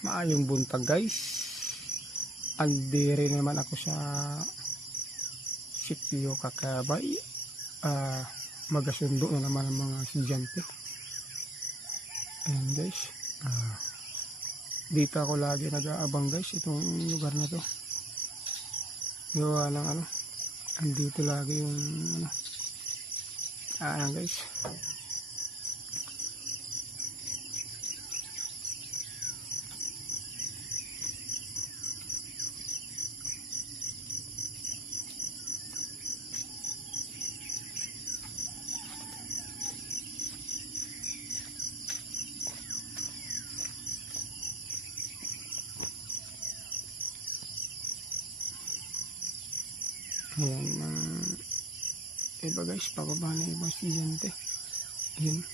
Maayong buntag guys. Andiri naman ako sa sitio Kakabay. Magasundo na naman ang mga estudyante. Ayan guys. Dito ako lagi nag-aabang guys. Itong lugar na to. Gawa lang andito lagi yung guys. Ayan, iba guys, pababa na ibang estudyante. Ayan.